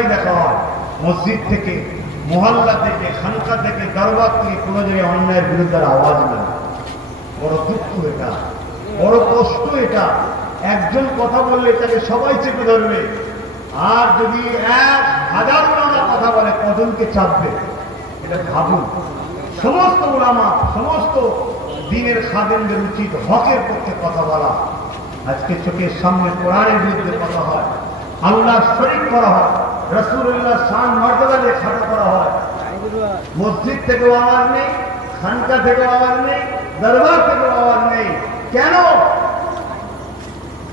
অন্যায় দেখা হয় মসজিদ থেকে, মহল্লা থেকে, খানকা থেকে, দরবার থেকে কোনো জায়গায় অন্যায়ের বিরুদ্ধে আওয়াজ নেই। বড় দুঃখ এটা, বড় কষ্ট এটা। একজন কথা বললে তাকে সবাই চেপে ধরবে। আর যদি এক হাজার ওলামা কথা বলে, কজনকে চাপবে? এটা ভাবুন। সমস্ত ওলামা, সমস্ত দিনের খাদেমদের উচিত হকের পক্ষে কথা বলা। আজকে চোখের সামনে কোরআনের বিরুদ্ধে কথা হয় আল্লাহ শরীক করা হয়। রসুল্লাহ শান মর্যাদা দিয়ে খাটো করা হয়। মসজিদ থেকেও আওয়াজ নেই, খানকা থেকেও আওয়াজ নেই, দরবার থেকেও আওয়াজ নেই। কেন?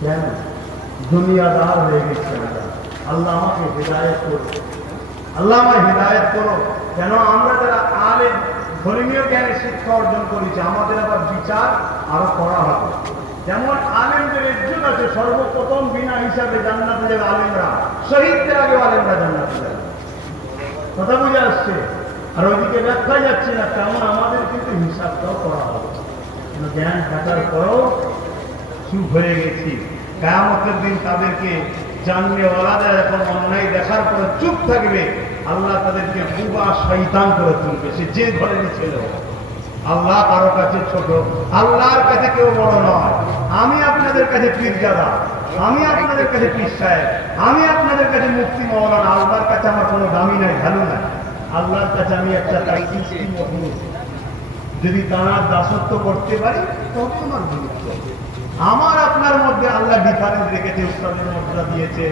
কেন? দুনিয়াদার হয়ে গেছে আল্লাহ আমাকে হৃদায়ত করো। আল্লাহ আমায় হৃদায়ত করো। কেন? আমরা যারা আলে ধর্মীয় জ্ঞানের শিক্ষা অর্জন করেছি, আমাদের আবার বিচার আরও করা হবে। যেমন আলেমদের ইজ্জত আছে, সর্বপ্রথম বিনা হিসাবে জান্নাতে যাবে আলেমরা। শহীদদের আগে আলেমরা জান্নাতে যাবে। কথা বুঝে আসছে? আর ওইদিকে ব্যাখ্যায় যাচ্ছে না তেমন আমাদের কিন্তু হিসাবটাও করা হবে। কেন জ্ঞান থাকার পরেও চুপ হয়ে গেছি। কেয়ামতের দিন তাদেরকে জানলে ওলাদা এখন অন্যায় দেখার পরে চুপ থাকবে। আল্লাহ তাদেরকে বুবা শৈতান করে তুলবে। সে যে ধরনের ছিল আল্লাহ কারও কাছে ছোট, আল্লাহর কাছে কেউ বড় নয়। আমি আপনাদের কাছে পীরজাদা, আমি আপনাদের কাছে পীর আমি আপনাদের কাছে মুক্তি মৌলানা আল্লাহর কাছে আমার কোনো দামি নাই ভ্যালু নাই। আল্লাহর কাছে আমি একটা যদি তাঁর দাসত্ব করতে পারি তবে আমার আমার আপনার মধ্যে আল্লাহ ডিফারেন্স রেখেছে, উস্তাদের মর্যাদা দিয়েছে।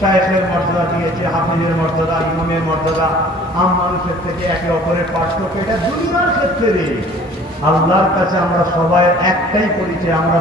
শায়েখের মর্যাদা দিয়েছে, হাফিজের মর্যাদা, ইমামের মর্যাদা আম মানুষের থেকে একে অপরের পার্থক্য এটা দুনিয়ার ক্ষেত্রে। আল্লাহর কাছে আমরা সবাই একটাই পরিচয়, আমরা